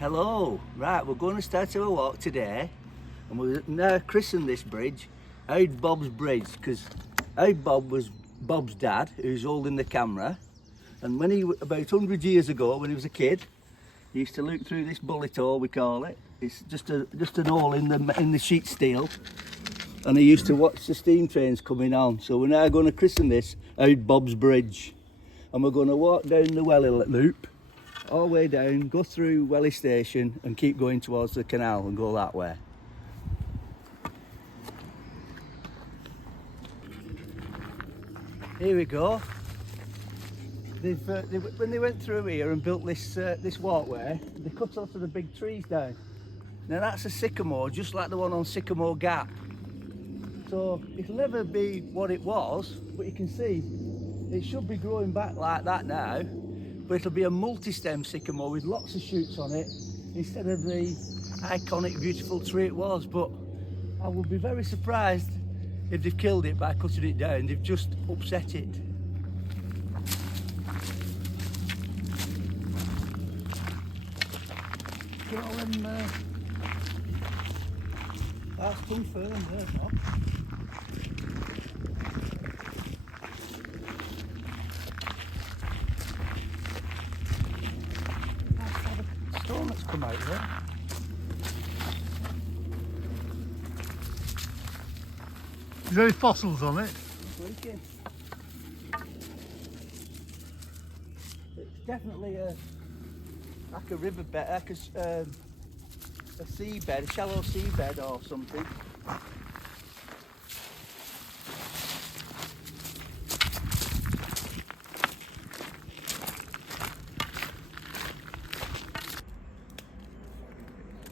Hello, right, we're going to start our walk today and we'll now christen this bridge Oud Bob's Bridge, because Oud Bob was Bob's dad, who's holding the camera, and when he, about 100 years ago when he was a kid, he used to look through this bullet hole, we call it. It's just an hole in the sheet steel, and he used to watch the steam trains coming on. So we're now going to christen this Oud Bob's Bridge, and we're going to walk down the Welly loop all the way down, go through Welly Station and keep going towards the canal and go that way. Here we go. When they went through here and built this walkway, they cut lots of the big trees down. Now that's a sycamore, just like the one on Sycamore Gap. So it'll never be what it was, but you can see it should be growing back like that now. But it'll be a multi-stem sycamore with lots of shoots on it instead of the iconic beautiful tree it was. But I would be very surprised if they've killed it by cutting it down. They've just upset it. Get all them that's confirmed there, Bob. Stone that's come out there. Is there any fossils on it? It's definitely like a riverbed, like a seabed, a shallow seabed or something.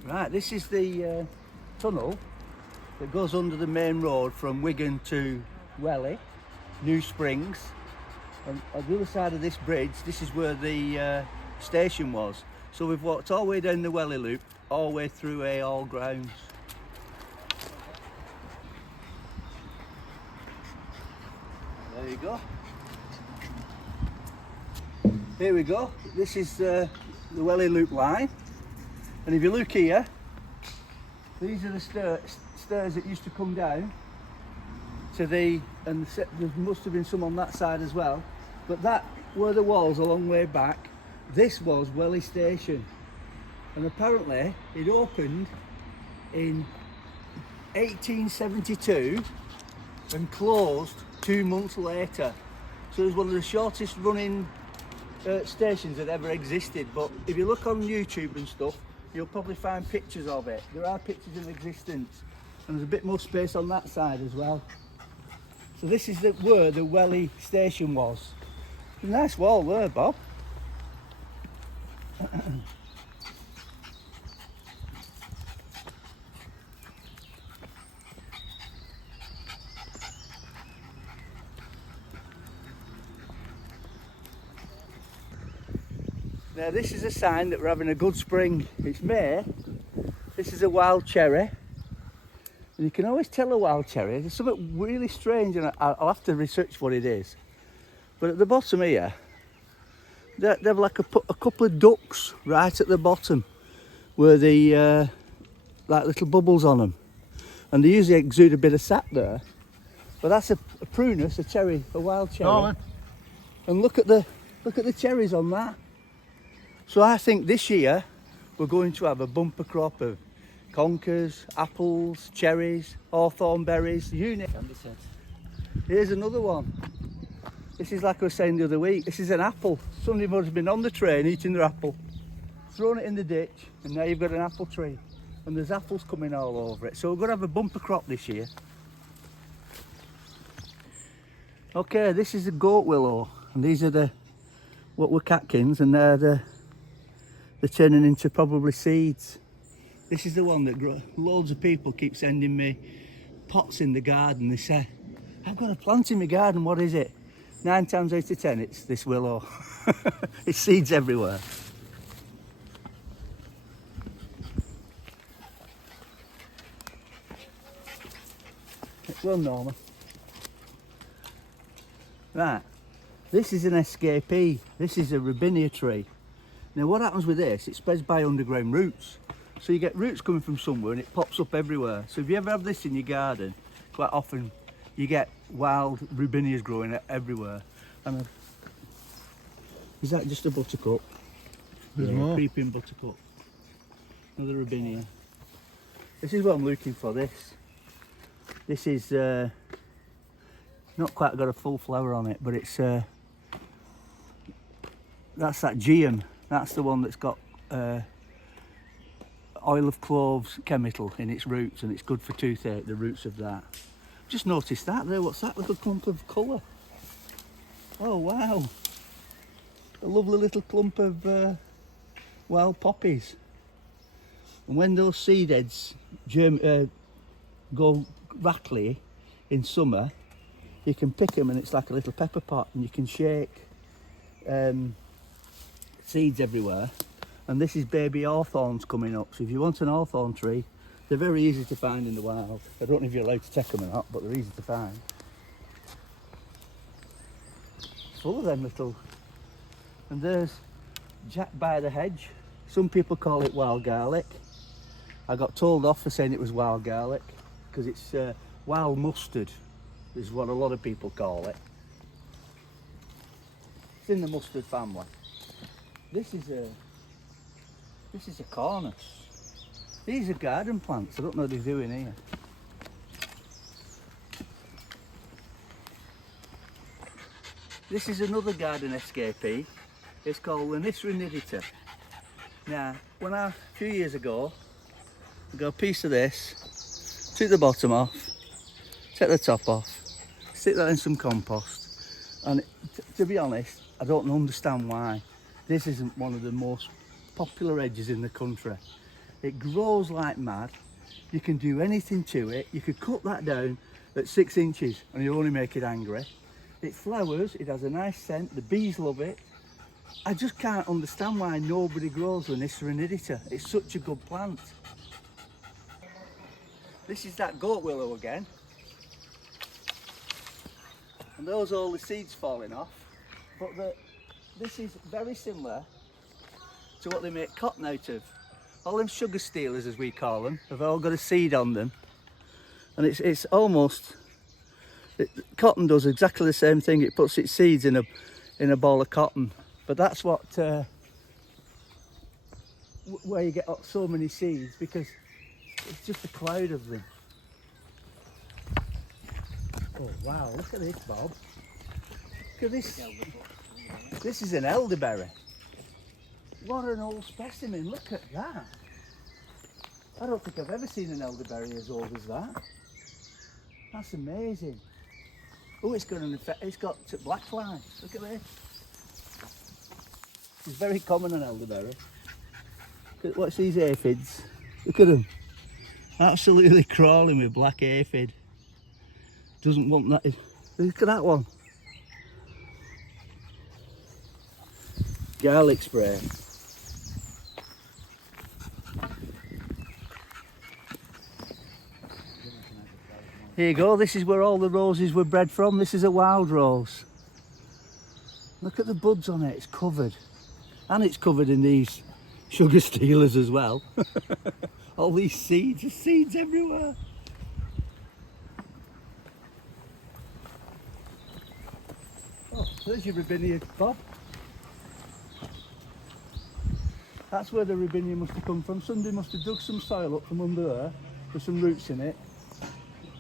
Right, this is the tunnel that goes under the main road from Wigan to Welly, New Springs. And on the other side of this bridge, this is where the station was. So we've walked all the way down the Welly loop, all the way through all grounds. There you go. Here we go. This is the Welly loop line. And if you look here, these are the stairs that used to come down to the, and there must have been some on that side as well, but that were the walls a long way back. This was Welly Station, and apparently it opened in 1872 and closed 2 months later. So it was one of the shortest running stations that ever existed. But if you look on YouTube and stuff, you'll probably find pictures of it. There are pictures in existence, and there's a bit more space on that side as well. So this is where the Welly Station was. A nice wall there, Bob. Now this is a sign that we're having a good spring. It's May. This is a wild cherry. And you can always tell a wild cherry. There's something really strange, and I'll have to research what it is. But at the bottom here, they have like a couple of ducks right at the bottom where the like little bubbles on them. And they usually exude a bit of sap there. But that's a prunus, a cherry, a wild cherry. Oh, and look at the cherries on that. So I think this year we're going to have a bumper crop of conkers, apples, cherries, hawthorn berries, you name it. Here's another one. This is like I was saying the other week, this is an apple. Somebody must have been on the train eating their apple, thrown it in the ditch, and now you've got an apple tree. And there's apples coming all over it. So we're going to have a bumper crop this year. Okay, this is a goat willow, and these are what were catkins, and they're turning into probably seeds. This is the one that loads of people keep sending me pots in the garden. They say, I've got a plant in my garden, what is it? 9 times out of 10 it's this willow. It's seeds everywhere. It's well, Norma. Right, this is an escapee. This is a robinia tree. Now what happens with this, it spreads by underground roots. So you get roots coming from somewhere and it pops up everywhere. So if you ever have this in your garden, quite often you get wild rubinias growing everywhere. And is that just a buttercup? There's Yeah, more. creeping buttercup. Another rubinia. This is what I'm looking for, this. This is not quite got a full flower on it, but it's that's that geum. That's the one that's got oil of cloves chemical in its roots, and it's good for toothache, the roots of that. Just noticed that there. What's that little clump of colour? Oh wow, a lovely little clump of wild poppies. And when those seed heads go rattly in summer, you can pick them and it's like a little pepper pot, and you can shake seeds everywhere. And this is baby hawthorns coming up, so if you want an hawthorn tree, they're very easy to find in the wild. I don't know if you're allowed to take them or not, but they're easy to find. Full of them little, and there's Jack by the hedge. Some people call it wild garlic. I got told off for saying it was wild garlic because it's wild mustard is what a lot of people call it. It's in the mustard family. This is a cornus. These are garden plants. I don't know what they're doing here. This is another garden escapee. It's called Lanithra nidita. Now, a few years ago, I got a piece of this, took the bottom off, take the top off, stick that in some compost, and to be honest, I don't understand why. This isn't one of the most popular hedges in the country. It grows like mad. You can do anything to it. You could cut that down at 6 inches and you'll only make it angry. It flowers, it has a nice scent, the bees love it. I just can't understand why nobody grows Lanithra nidita. It's such a good plant. This is that goat willow again. And those are all the seeds falling off. But this is very similar to what they make cotton out of. All them sugar stealers, as we call them, have all got a seed on them. And it's almost, cotton does exactly the same thing. It puts its seeds in a ball of cotton. But that's what, where you get so many seeds, because it's just a cloud of them. Oh wow, look at this, Bob. Look at this. This is an elderberry. What an old specimen, look at that. I don't think I've ever seen an elderberry as old as that. That's amazing. Oh, it's got an effect, it's got black flies, look at this. It's very common on elderberry. Look at, what's these aphids? Look at them. Absolutely crawling with black aphid. Doesn't want that. Look at that one. Garlic spray. Here you go, this is where all the roses were bred from. This is a wild rose. Look at the buds on it, it's covered. And it's covered in these sugar stealers as well. All these seeds, there's seeds everywhere. Oh, there's your rubinia, Bob. That's where the rubinia must have come from. Somebody must have dug some soil up from under there with some roots in it,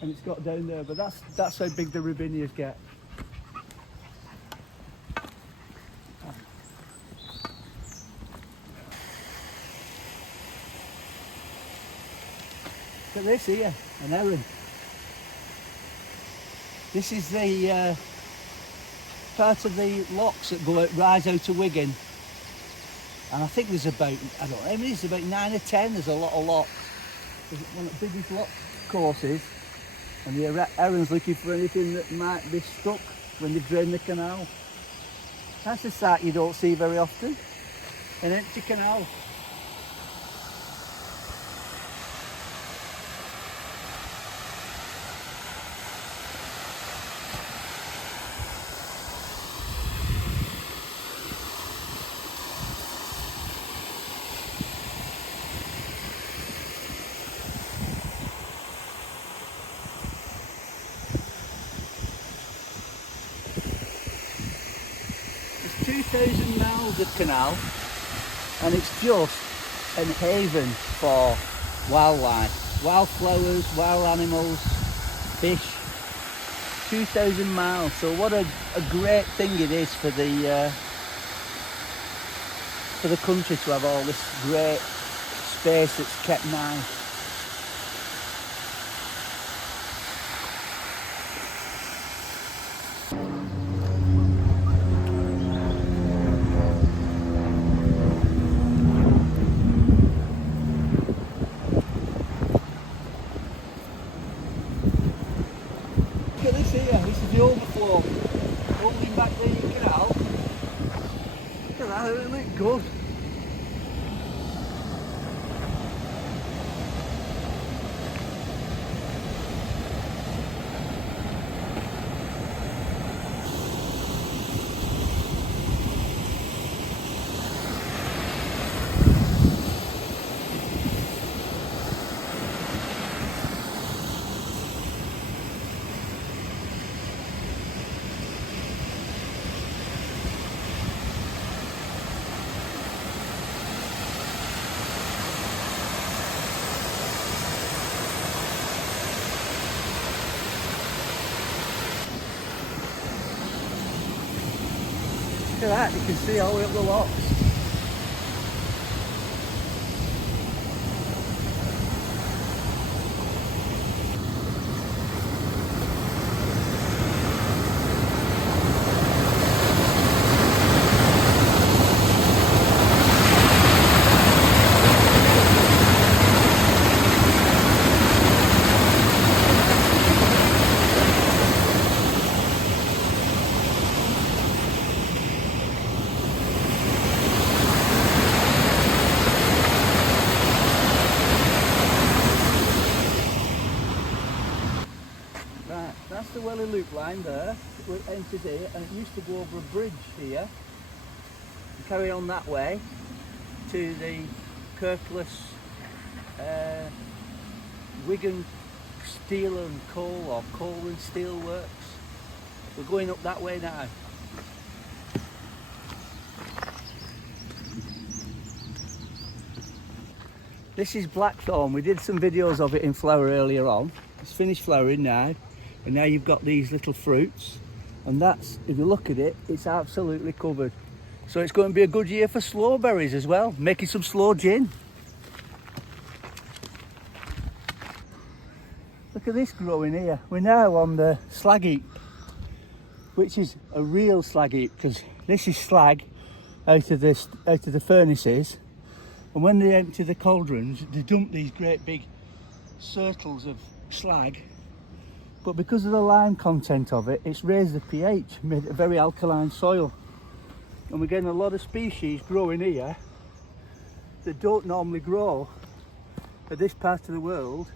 and it's got down there. But that's how big the rubinias get. Look at this here, an heron. This is the part of the locks that rise out of Wigan. And I think there's about, I don't know, I mean, it's about 9 or 10, there's a lot of locks. There's one of the biggest lock courses, and the heron's looking for anything that might be stuck when they drain the canal. That's a sight you don't see very often, an empty canal. 2,000 miles of canal, and it's just a haven for wildlife, wildflowers, wild animals, fish. 2,000 miles, so what a great thing it is for the country to have all this great space that's kept nice. Look at this here, this is the overflow, holding back the canal. Look at that, it looks good. Look at that, you can see all the way up the locks. Right, that's the Welly Loop line there, we entered here, and it used to go over a bridge here, and carry on that way to the Kirkless Wigan Steel and Coal, or Coal and Steel Works. We're going up that way now. This is blackthorn. We did some videos of it in flower earlier on. It's finished flowering now, and now you've got these little fruits, and that's, if you look at it, it's absolutely covered. So it's going to be a good year for sloe berries as well, making some sloe gin. Look at this growing here. We're now on the slag heap, which is a real slag heap, because this is slag out of the furnaces, and when they empty the cauldrons, they dump these great big circles of slag, but because of the lime content of it, it's raised the pH, made it a very alkaline soil, and we're getting a lot of species growing here that don't normally grow at this part of the world.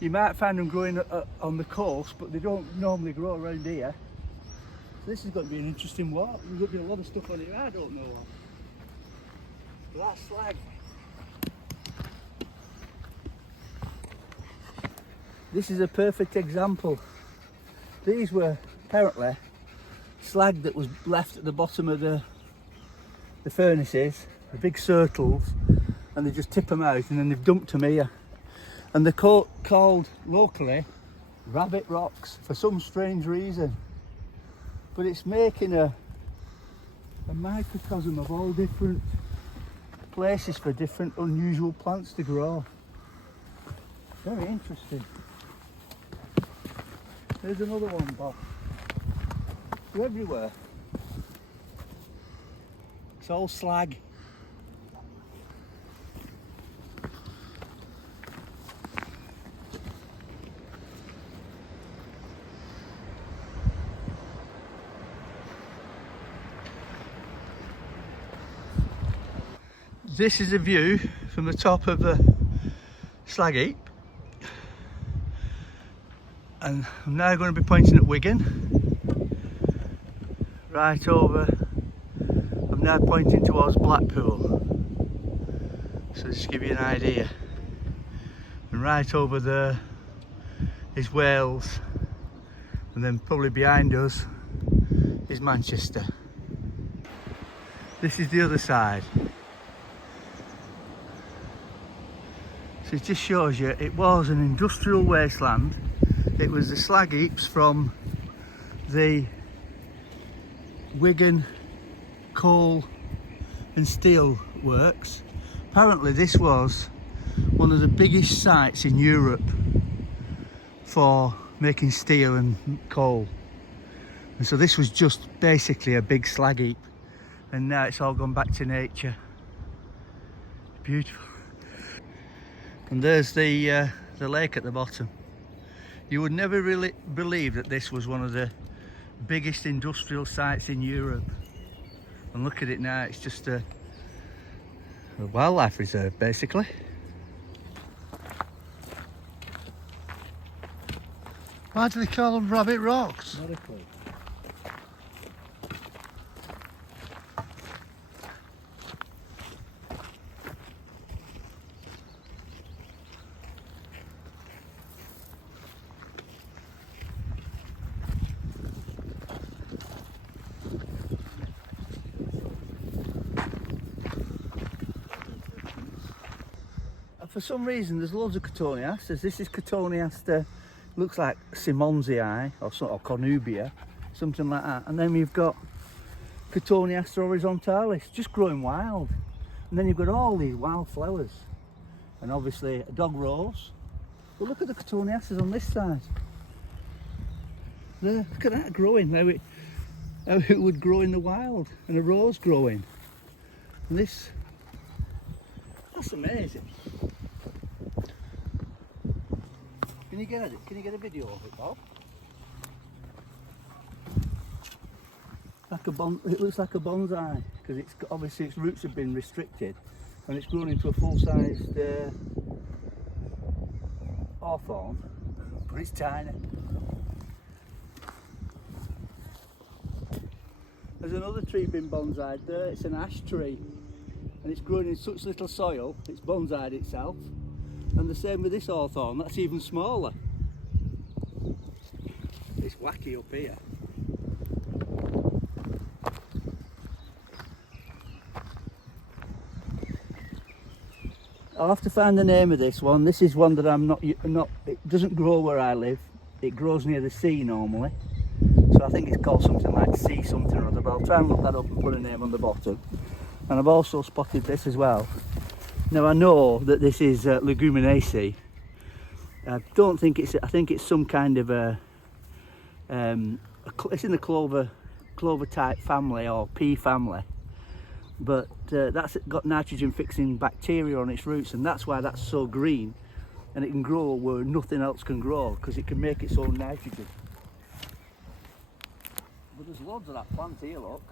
You might find them growing on the coast, but they don't normally grow around here. So this is going to be an interesting walk. There's going to be a lot of stuff on here I don't know of. But that's slag. This is a perfect example. These were apparently slag that was left at the bottom of the furnaces, the big circles, and they just tip them out and then they've dumped them here. And they're called locally rabbit rocks for some strange reason. But it's making a microcosm of all different places for different unusual plants to grow. Very interesting. There's another one, Bob. They're everywhere. It's all slag. This is a view from the top of the slag heap, and I'm now going to be pointing at Wigan, right over. I'm now pointing towards Blackpool, so just to give you an idea, and right over there is Wales, and then probably behind us is Manchester. This is the other side. So it just shows you it was an industrial wasteland. It was the slag heaps from the Wigan coal and steel works. Apparently this was one of the biggest sites in Europe for making steel and coal. And so this was just basically a big slag heap, and now it's all gone back to nature. Beautiful. And there's the lake at the bottom. You would never really believe that this was one of the biggest industrial sites in Europe. And look at it now, it's just a wildlife reserve basically. Why do they call them rabbit rocks? Not a clue. For some reason there's loads of cotoneasters. This is cotoneaster, looks like Simonsii or Cornubia, something like that. And then we've got Cotoneaster horizontalis, just growing wild. And then you've got all these wild flowers. And obviously a dog rose. But look at the cotoneasters on this side. There, look at that growing, how it would grow in the wild. And a rose growing. And this, that's amazing. Can you get a video of it, Bob? It looks like a bonsai because it's obviously its roots have been restricted, and it's grown into a full-sized hawthorn, but it's tiny. There's another tree being bonsai'd there. It's an ash tree, and it's grown in such little soil. It's bonsai'd itself. And the same with this hawthorn, that's even smaller. It's wacky up here. I'll have to find the name of this one. This is one that I'm not, it doesn't grow where I live. It grows near the sea normally. So I think it's called something like sea something or other, but I'll try and look that up and put a name on the bottom. And I've also spotted this as well. Now I know that this is Leguminaceae. I don't think it's, I think it's some kind of it's in the clover type family or pea family. But that's got nitrogen fixing bacteria on its roots, and that's why that's so green, and it can grow where nothing else can grow because it can make its own nitrogen. But there's loads of that plant here, look.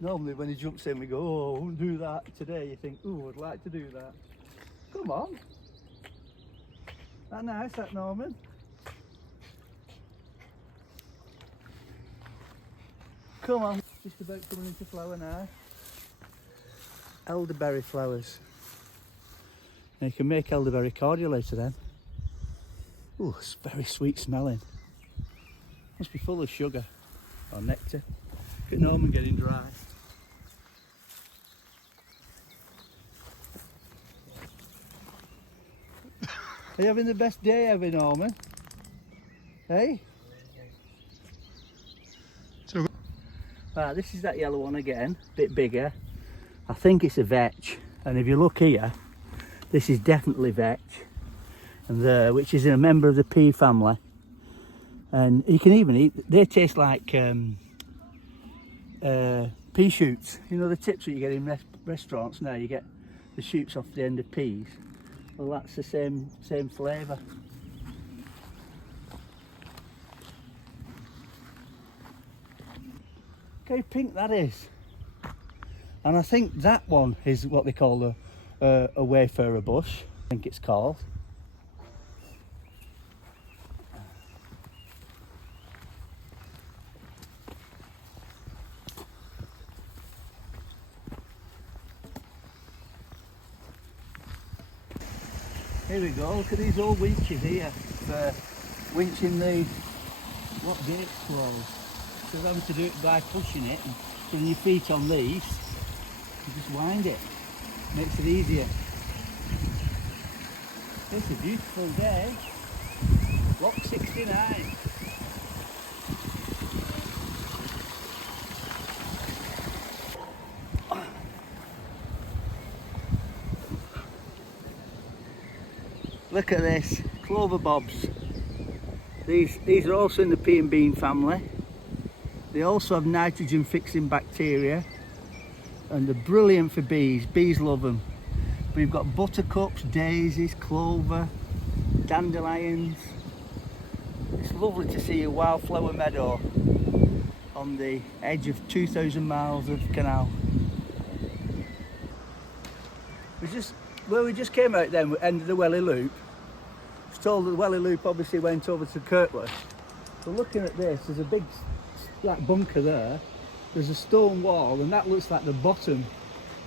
Normally when he jumps in we go, oh, I won't do that. Today you think, oh, I'd like to do that. Come on. That nice, that Norman? Come on. Just about coming into flower now. Elderberry flowers. Now you can make elderberry cordial later then. Oh, it's very sweet smelling. Must be full of sugar or nectar. Look at Norman getting dry. Are you having the best day ever, Norman? Hey? So, right, this is that yellow one again, a bit bigger. I think it's a vetch, and if you look here, this is definitely vetch, and there, which is a member of the pea family. And you can even eat, they taste like pea shoots. You know the tips that you get in restaurants now, you get the shoots off the end of peas. Well, that's the same flavour. Look how pink that is. And I think that one is what they call a wayfarer bush, I think it's called. Here we go, look at these old winches here for winching the what gate's closed. So having to do it by pushing it and putting your feet on these, you just wind it. Makes it easier. It's a beautiful day. Lock 69. Look at this, clover bobs. These are also in the pea and bean family. They also have nitrogen fixing bacteria and they're brilliant for bees. Bees love them. We've got buttercups, daisies, clover, dandelions. It's lovely to see a wildflower meadow on the edge of 2,000 miles of canal. We just came out then, we ended the Welly Loop. I was told that the Welly Loop obviously went over to Kirtworth. So looking at this, there's a big like bunker there. There's a stone wall and that looks like the bottom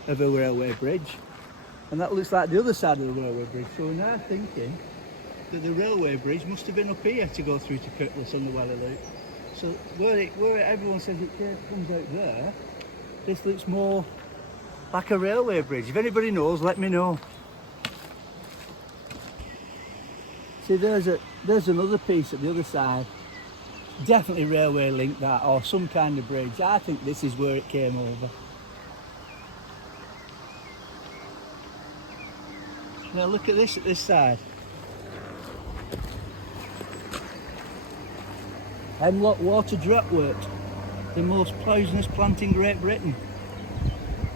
of a railway bridge. And that looks like the other side of the railway bridge. So we're now thinking that the railway bridge must have been up here to go through to Kirtworth on the Welly Loop. So where everyone says it comes out there, this looks more like a railway bridge. If anybody knows, let me know. See, there's another piece at the other side. Definitely railway link that, or some kind of bridge. I think this is where it came over. Now look at this side. Hemlock water dropwort, the most poisonous plant in Great Britain.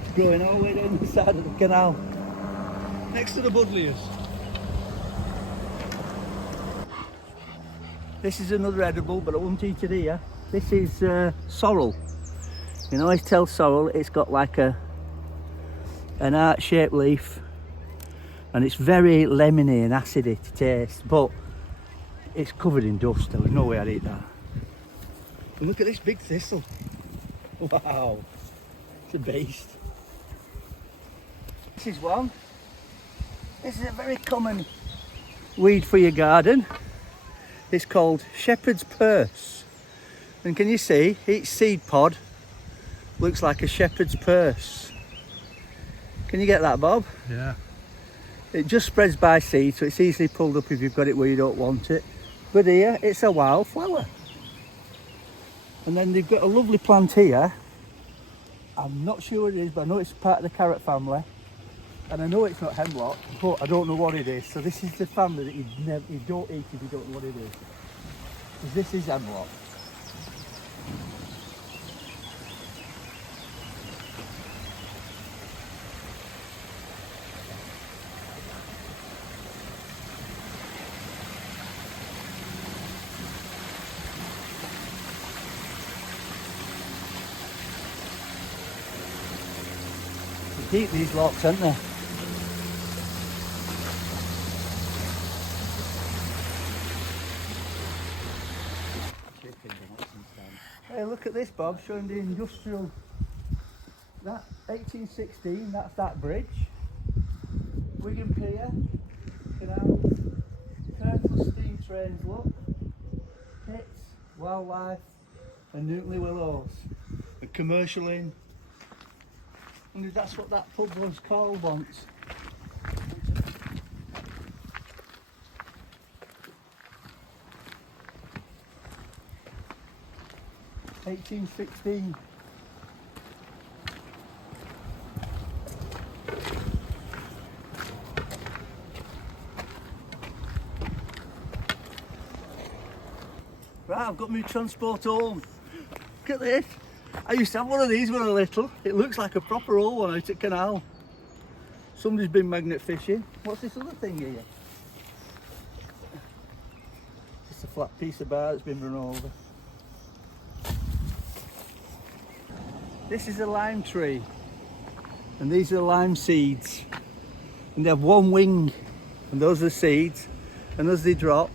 It's growing all the way down the side of the canal. Next to the buddleias. This is another edible, but I won't eat it here. This is sorrel. You know, I tell sorrel it's got like an heart-shaped leaf, and it's very lemony and acidy to taste, but it's covered in dust. There was no way I'd eat that. And look at this big thistle. Wow, it's a beast. This is one. This is a very common weed for your garden. It's called shepherd's purse. And can you see, each seed pod looks like a shepherd's purse. Can you get that, Bob? Yeah. It just spreads by seed, so it's easily pulled up if you've got it where you don't want it. But here, it's a wildflower. And then they've got a lovely plant here. I'm not sure what it is, but I know it's part of the carrot family. And I know it's not hemlock, but I don't know what it is. So this is the family that you don't eat if you don't know what it is. Because this is hemlock. They keep these lots, aren't they? Hey, look at this, Bob, showing the industrial. That 1816, that's that bridge. Wigan Pier, canals, Kirtworth steam trains, look. Pits, wildlife, and Newtley Willows. A commercial inn. And that's what that pub was called once. 1816. Right, I've got my transport home. Look at this. I used to have one of these when I was little. It looks like a proper old one out at canal. Somebody's been magnet fishing. What's this other thing here? Just a flat piece of bar that's been run over. This is a lime tree, and these are lime seeds, and they have one wing, and those are the seeds, and as they drop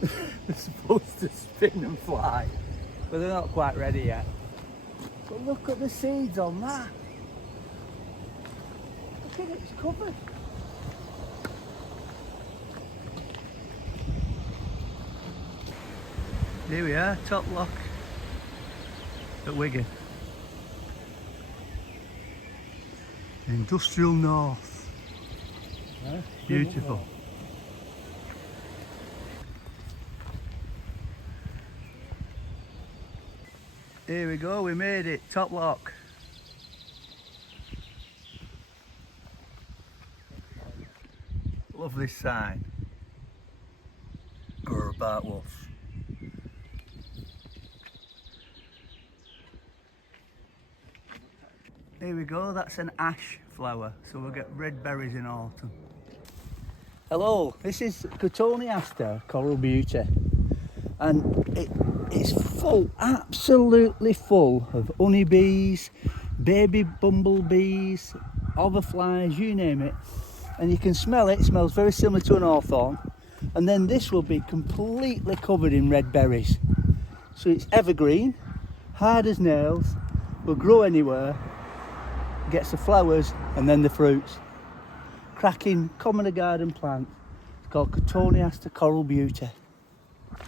they're supposed to spin and fly, but they're not quite ready yet. But look at the seeds on that. Look at it, it's covered. Here we are, top lock at Wigan. Industrial North. Beautiful. Here we go, we made it, top lock. Love this sign. Grr about wolf. Here we go, that's an ash flower, so we'll get red berries in autumn. Hello, this is Cotoneaster Coral Beauty, and it's full, absolutely full of honeybees, baby bumblebees, overflies, you name it. And you can smell it, it smells very similar to an hawthorn. And then this will be completely covered in red berries. So it's evergreen, hard as nails, will grow anywhere, gets the flowers and then the fruits. Cracking, common garden plant. It's called Cotoneaster Coral Beauty. Is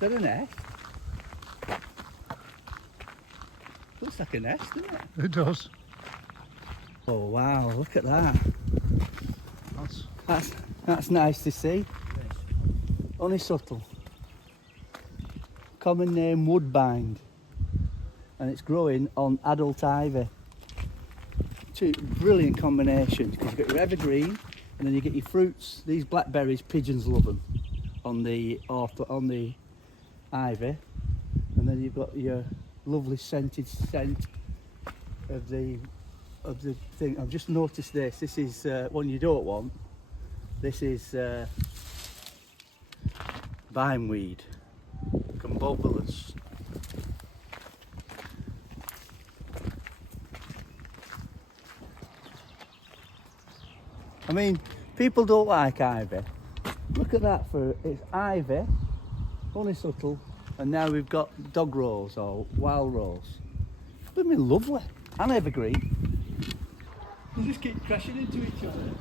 that a nest? Looks like a nest, doesn't it? It does. Oh wow, look at that. That's nice to see. Honeysuckle. Common name woodbine. And it's growing on adult ivy. Two brilliant combinations, because you get your evergreen and then you get your fruits. These blackberries, pigeons love them on the ivy, and then you've got your lovely scented scent of the thing. I've just noticed this. This is one you don't want. This is vineweed, convolvulus. I mean, people don't like ivy. Look at that, for it's ivy, honeysuckle, and now we've got dog rose or wild rose. I mean, lovely, and evergreen. They just keep crashing into each other.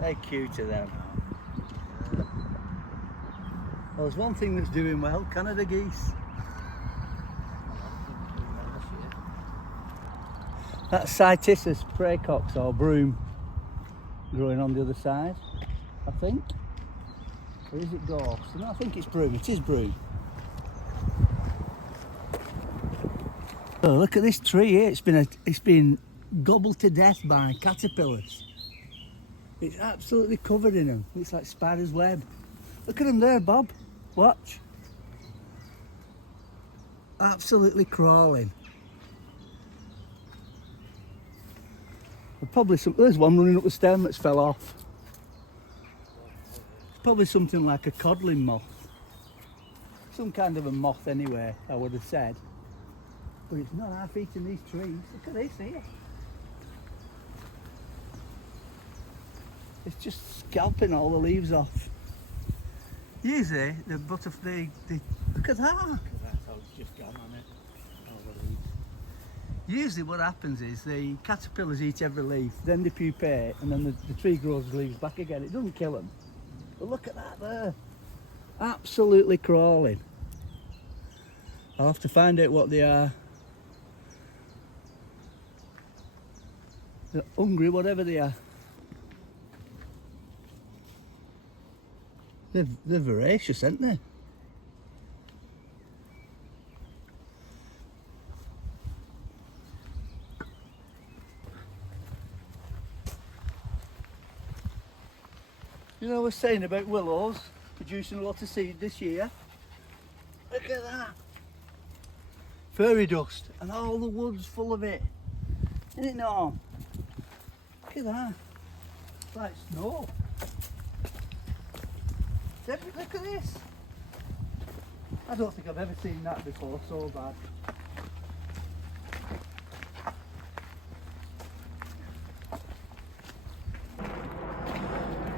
They're cute to them. Well, there's one thing that's doing well, Canada geese. That's Cytisus praecox or broom growing on the other side, I think. Or is it gorse? No, I think it's broom. It is broom. Oh, look at this tree here. It's been gobbled to death by caterpillars. It's absolutely covered in them. It's like spider's web. Look at them there, Bob. Watch. Absolutely crawling. There's one running up the stem that's fell off. It's probably something like a codling moth. Some kind of a moth anyway, I would have said. But it's not half eating these trees. Look at this here. It's just scalping all the leaves off. Usually the butterfly, look at that. It's just gone on it. Usually what happens is the caterpillars eat every leaf, then they pupate, and then the tree grows leaves back again. It doesn't kill them. But look at that there. Absolutely crawling. I'll have to find out what they are. They're hungry, whatever they are. They're voracious, aren't they? You know, I was saying about willows producing a lot of seed this year. Look at that. Fairy dust, and all the wood's full of it. Isn't it not? Look at that. It's like snow. Look at this. I don't think I've ever seen that before, so bad.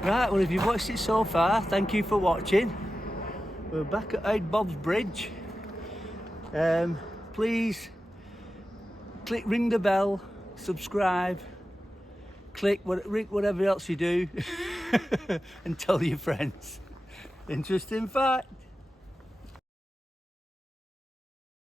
Right, well, if you've watched it so far, thank you for watching. We're back at Oud Bob's Bridge. Please ring the bell, subscribe, click, whatever else you do, and tell your friends. Interesting fact.